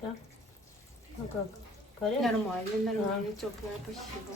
да? Ну как? Горячий? Нормально, теплая, спасибо.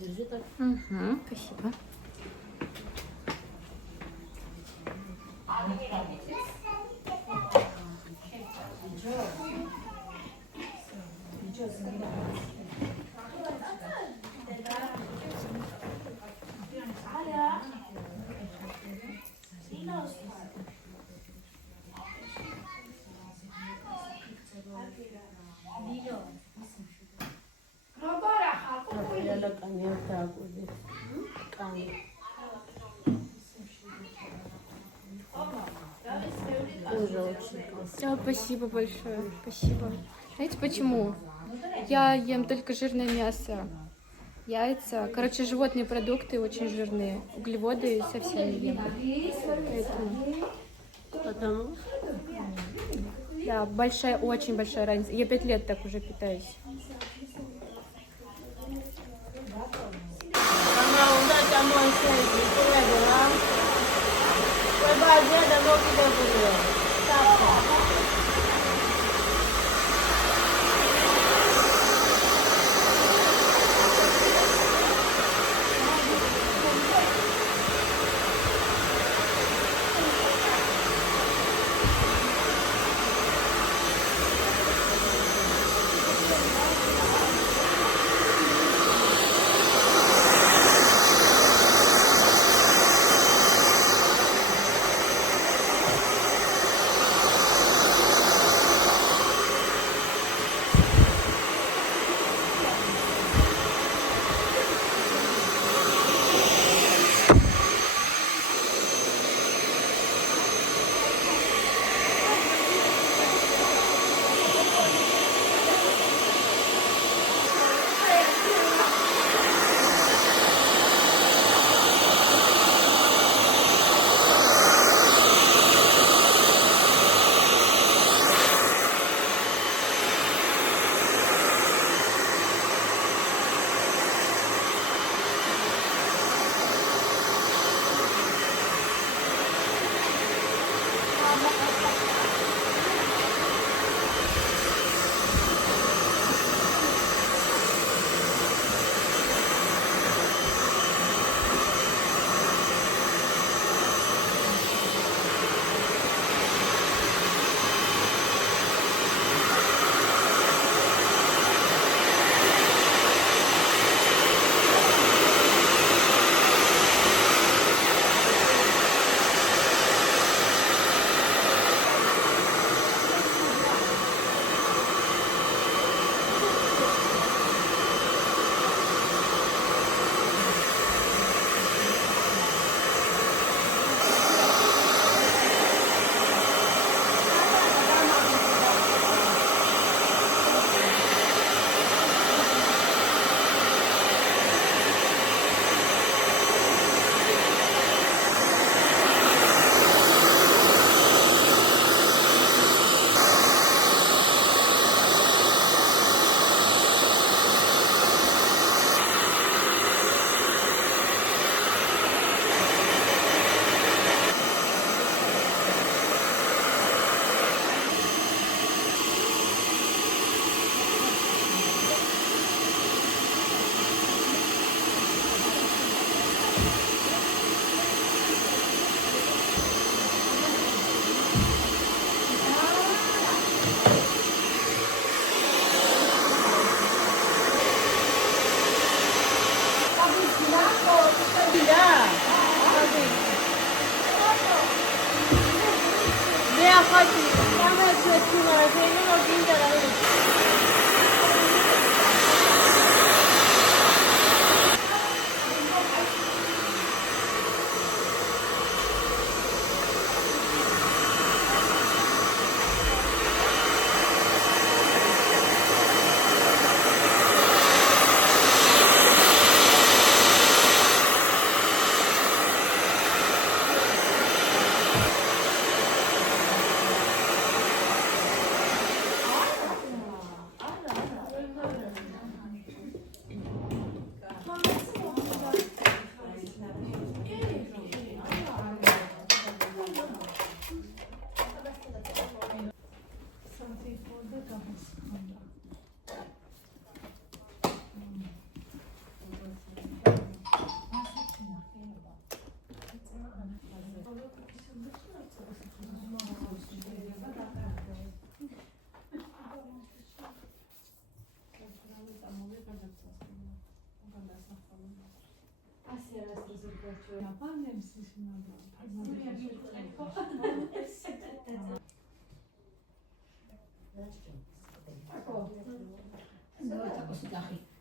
Держи так. Угу, спасибо. Тоже очень красиво. Спасибо большое, спасибо. Знаете почему? Я ем только жирное мясо, яйца. Короче, животные продукты очень жирные. Углеводы совсем не ем. Поэтому... Потому? Да, большая, очень большая разница. Я 5 лет так уже питаюсь.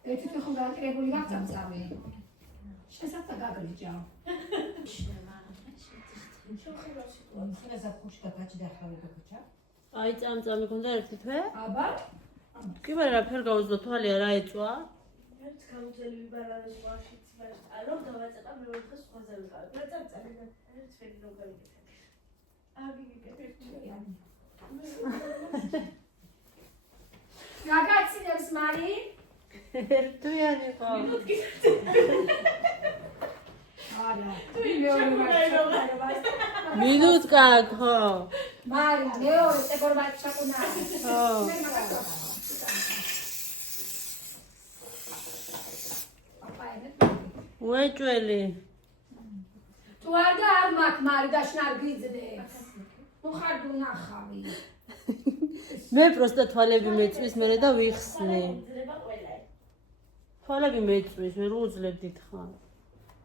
ერთი თუ ხომ გააკრებული გაგწამწამე. შესაძლოა გაგრიჯა. აი წამწამი ქონდა ერთი თვე? აბა. კი მაგრამ რა ფერ გავუძლო თვალია რა ეწვა? ერთ გამძლე ბარანის ვაშიც მას არავ დავაწეყა მეორე ხეს სხვაზე ვიყავ. რა წამწამი და ერთ ფერი რო გავიკეთე. გაგაცინებს მარი? ერთიანი ხო? არა. მინუტკა ხო? მარი, მეორე წეგორბათ ჩაკუნა. ხო. უეჭველი. თუ არ და არ მაქვს მარი და შენ არ გიძდებს. თუ ხარ დუნახავი. მე პროსტა თვალები მეწვის მერე და ვიხსნი. თვალები მეწვის, ვერ უძლებ დიდხან.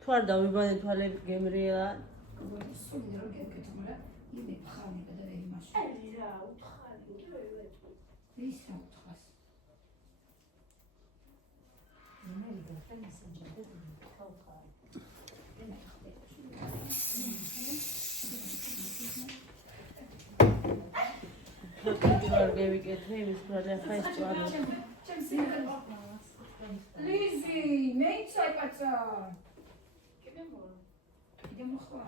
თუ არ დავიბანე თვალები გემრიელა. სული რო გეკეთო, მაგრამ იმე ხანი და იმაში. აი რა, უთხარი, ის რა უთხას. არ გევიკეთე იმის პრალე ხა ის წვარი. ლიზი, მეიცაი კაცა. კიდე მოხვა.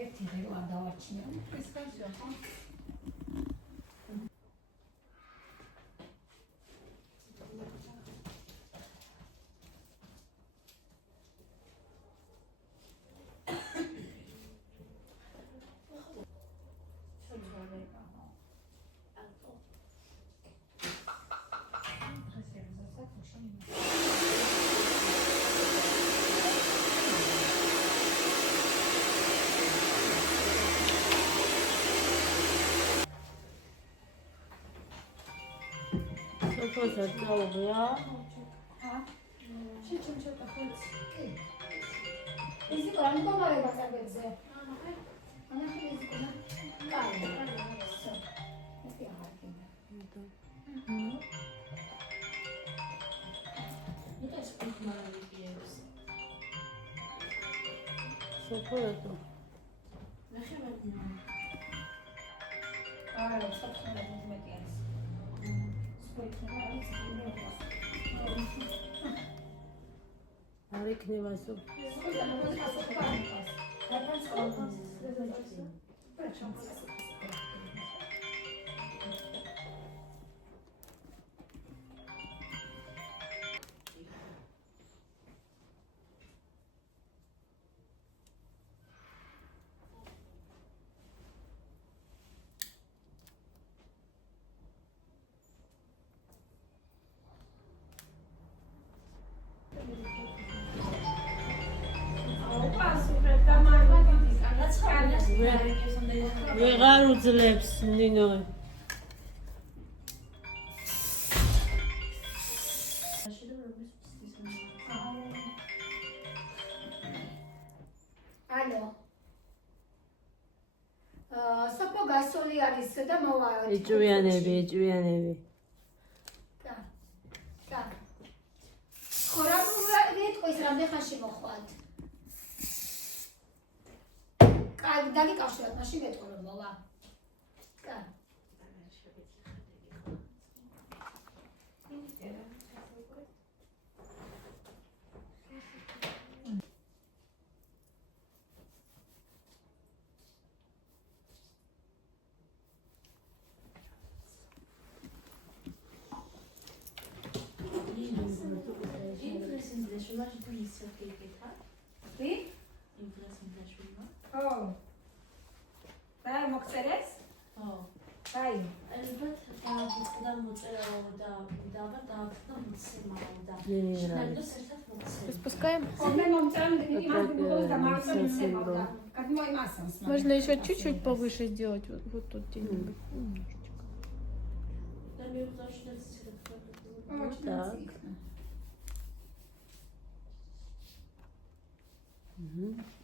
ერთი ღერო არ დავარჩინე. ეს კაცია ხო? სოფოზე წაუღია. შეჩემ ხოც. იზი კარ მდგომარეობა წარბებზე. ანახი იზი კარ. კარი. ეს აღარ გინდა. ნიტას პიკმარიკიებს. სოფოზე. ნახე მე. არა, საფრთხე მეტი არის. არ იქნება სო. ვეღარ უძლებს ნინო. ალო. სოფო გასული არის და მოვა. ეჭვიანები. და. ხორაბ ვიტყვი ის რამდენ ხანში მოხვათ? კარგი, დაგიკავშიროთ, მაშინ გეტყობ მოვა. კარგი. და მოგწერეს? ხო. აი, ალბათ დაიწყდა მოწერა და დააქნა მოცემა და Генерал. შინაგდოს ერთად მოწერა. Спускаем. მე მომწერა იმას გიგოს და მარცხნივ. Как мой массам. Можно еще чуть-чуть повыше сделать. Вот тут где-нибудь. და მე უზაშნე ცირა. Так. Мгм.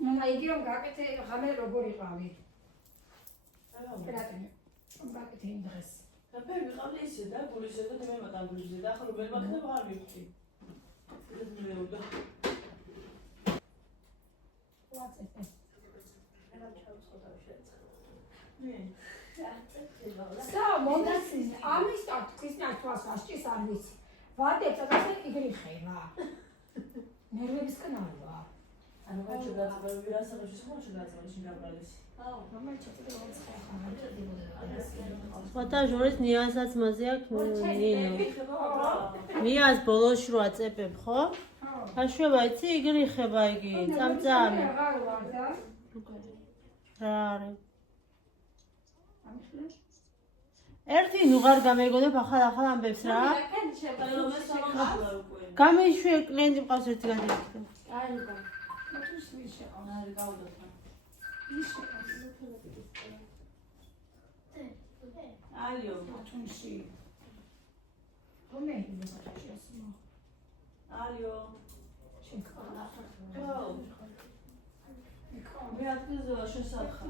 Mama იგი რომ გაკეთე ღამე როგორ იყავი? ბრატონი, რომ გაკეთე იმ დღეს. Pe ვიყავდი ისე და გულისე და მე მაგან გულისე და ახლა რომ მაქნა ვარ მივხვდი. ვაწეთე. So, მონდასის ამის თქვის ნათვას ასჭის არ ვიცი. ვადე წაგასე იგრიხება. ნერვების კანალია. ანუ გაჩვენე გაწევი ვირასაღებში ხოჩი გაწევი შინგაბრალის. სხვათა შორის ნიასაც მასე აქვს ნინო. ნიას ბოლოს რვა წეპებ, ხო? აშვება იცი იგრიხება იგი, წამწამი. რა არის? ერთი ნუ ღარ გამეგონებ ახალ ამბებს რა. გამიშვე კლიენტი მყავს ერთი გადაიქცა. Alio, Atunci. Come è che mi faccio? Alio. Cinque. მე ადგილზე ვარ შესათხარ.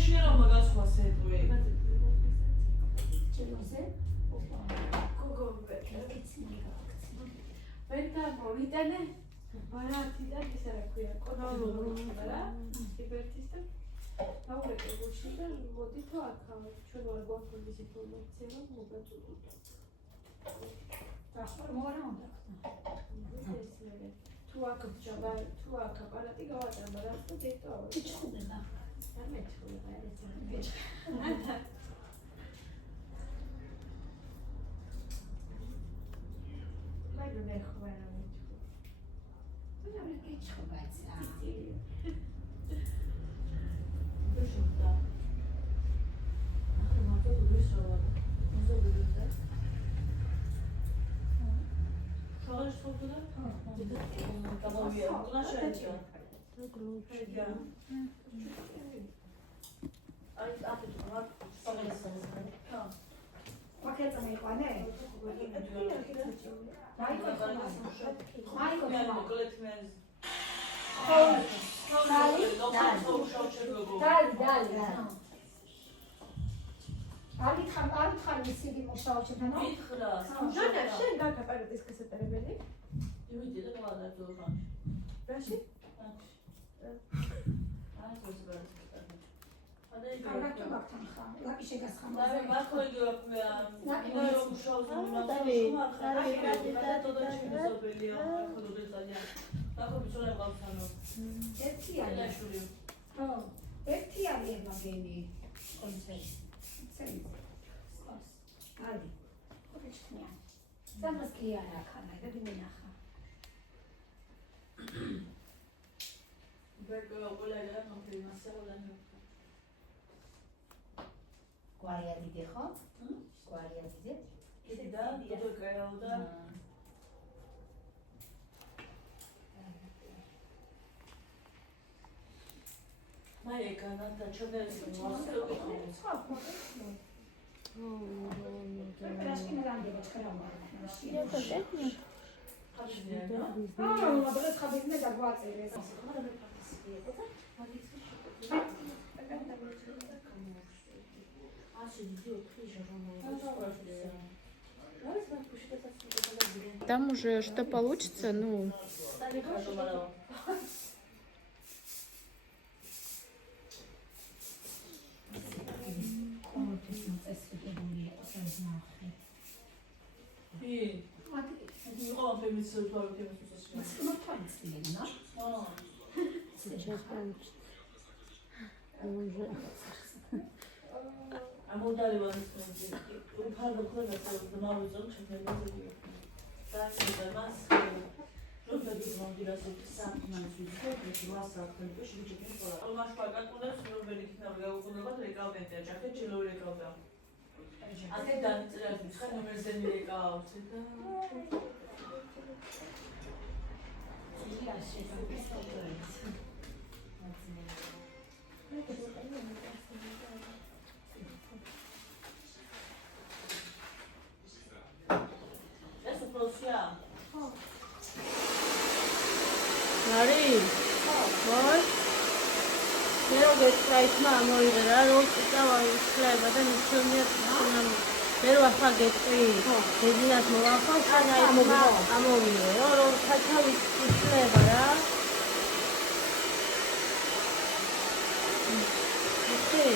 შენ რომ მაგას ხასეთვე. Celose? გოგო ვერთა მოვიტანე. ბარათი და ისე რა ქვია, კოდო რა? იბერთის და. აუ დაპატებულში და მოდით აქ ჩვენ ვარ გვაქვს ინფორმაცია რომ მოგაწოდოთ. დახმარ მორა უნდა თუ აქ ჯაბა თუ აქ აპარატი გავატარება რა თქმა უნდა იჭხუდება არ მეჩხუება ეს მაგრამ მე ხوار არ მეჩხუ რა მეჩხუბაცა დუშუდა ახლა მაგა დუშუდა მოზოგებდა შოღი შოღდა გამოვია კლაშერია გლუჩია აი აფეთო რა სპაგეტი ხა პაკეტა მეყვანე არ ხარ მისივი მუშაობ ნანა შენ გაკაპარატის კასეტარებელი იმიდი და გავადარდო რაში აი ზოგადად კარგად ვაქთან ხარ ლაკი შეგასხამ და მაქოიდი ვაქვია ნაკი რომ შოუს ერთი არის მაგენი კონცერტი Ali, običnija. Samo skijana kana, da bi minaha. Guardia di dejo? Guardia di dejo? Kiti da, todo kaya da. Mai kana ta chones Там уже что получится, ну... Сейчас получится. Уже. А мы дали вам правда куда-то на улицу, что-то не было. Так, это нас. Что-то без мандира сам нам сюда, вас так, то что вы не было. А наш пакет у нас новый на угодно рекламент, я чакай чело рекламент. А ты да, ты скажи, номер зен рекламент. Я сейчас представляю. Ari, what? Pero que traes más morir, ¿no? Estaba claro, pero no sé ni nada. Pero hasta que te digas no va a pasar nada, a morir. Ahora está bien, ¿verdad? Sí.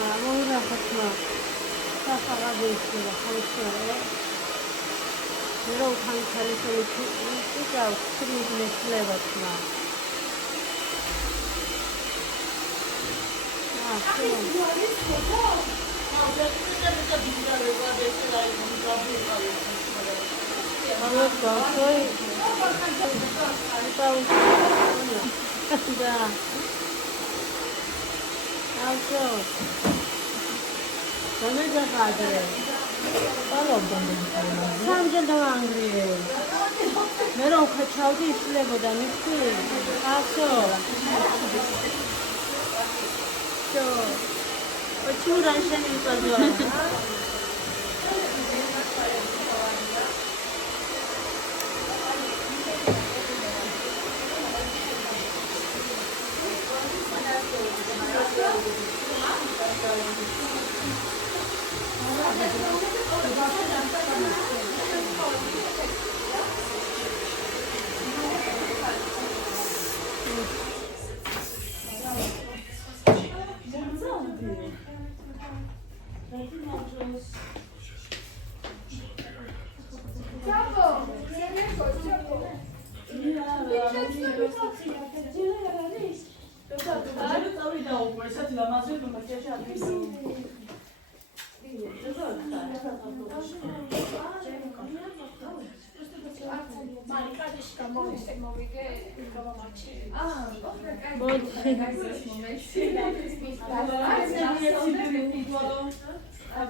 Vamos a hacer 사사가고 있어요. 한시에 여러 강탈에서 이가 스크린에 슬래버트나 너네 잘 가지. 빨리 없던데. 사람들 더 안 그래. 내가 같이 어디 있을래보다 밌지. 알았어. 친구랑 시간이니까 좋아.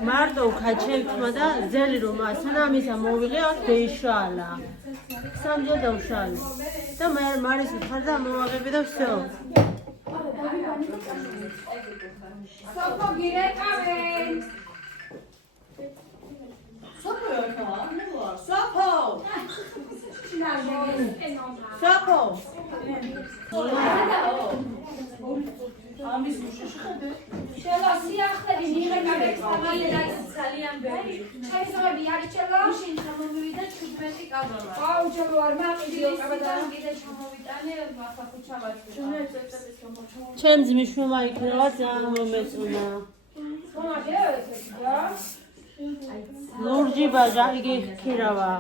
მარტო ქაჩევთმა და ძელი რომ სანამისა მოვიღე აქ დაიშალა. სამჯერ დავშალე. და მე მარის მხარ და მოვაღებე და всё. Soppo gireqaven. Soppo Soppo! Soppo! ამის მუშაში ხადე? Chelo siaxlები მიღებებს ძალიან ბევრი. ჩაიზრები არის chelo? შინ ჩამოვიდა 15 კაბალა. აუ chelo არ მაყიდიო კაბალა. კიდე ჩამოვიტანე ახლა ქუჩა ვაჭრე. ჩემ ძმისშვილმა იქნება ძალიან მომეწონა. მომაგე ესეთი ლურჯი ბაჟა იგი ხირავა.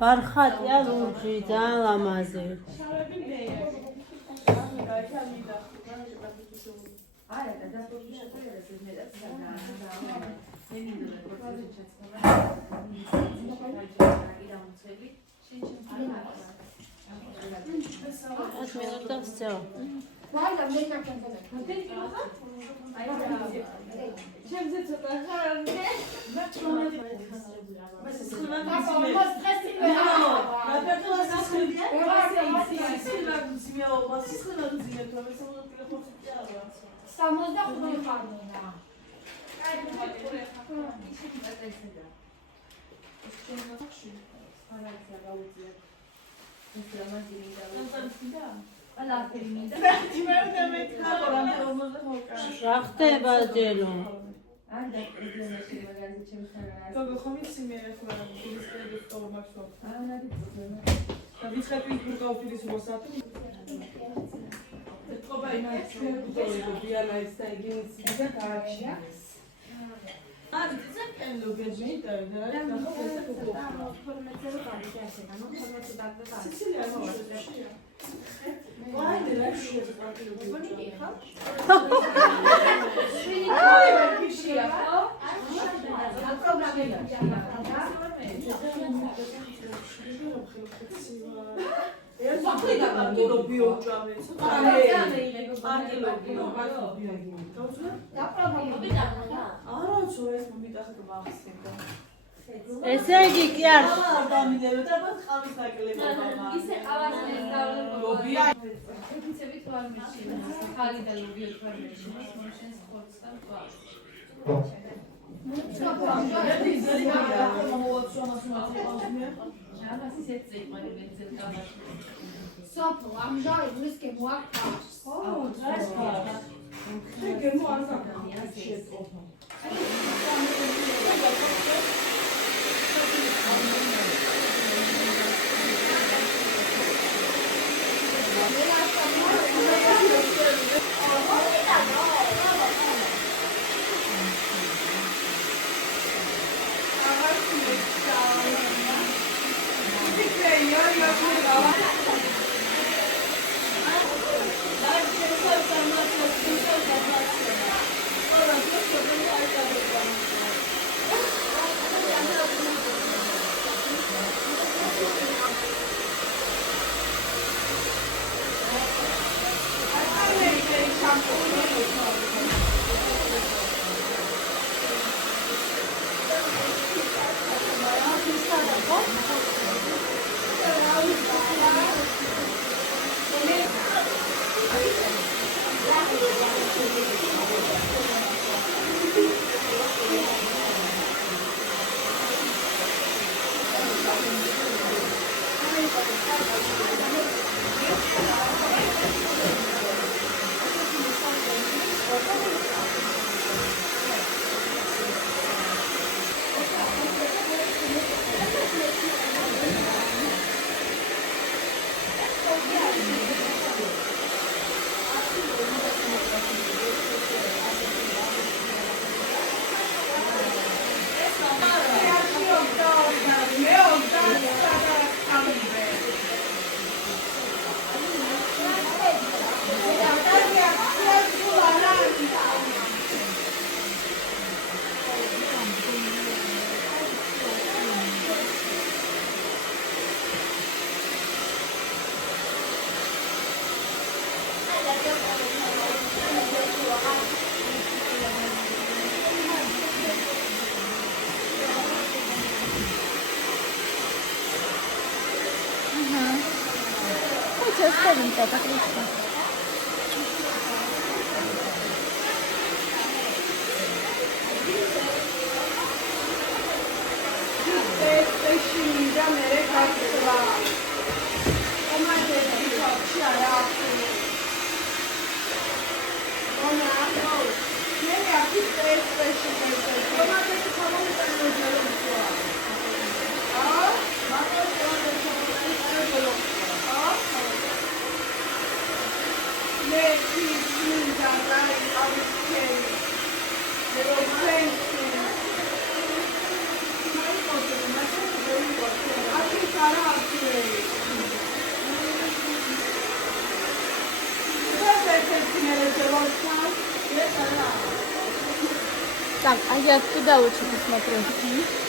ბარხატია ლურჯი ძალიან ლამაზი. минута всё. ვაი და მე ნაკეთებ. ჩემზე ცოტა ხარდე. რა ხდება ჯერო? Kogo chomicy mnie chyba kiedyś tego w koło Maxo. A widzę jak ich go kiedyś rozsatu. Tylko bajna jest tego biala jest ta gins. Tak. A widzę jak lubię żyć tak, tak. No to jest to. Sycylia może. Ładnie lepsze to tak lubię. ესე იგი კი არ ისე ავასწრეს ლობია ეფიცებით ვარ მიჩინა. ხალი და ლობია ვარ მიჩინა. მოშენს ხორცთან ვარ. ჟანას ისეთი იყარი ვენძელ კაბაში. სოფო ამჟამად მისკე მოაქვს. Давайте оставим так, отлично. Так, а я туда лучше посмотрю.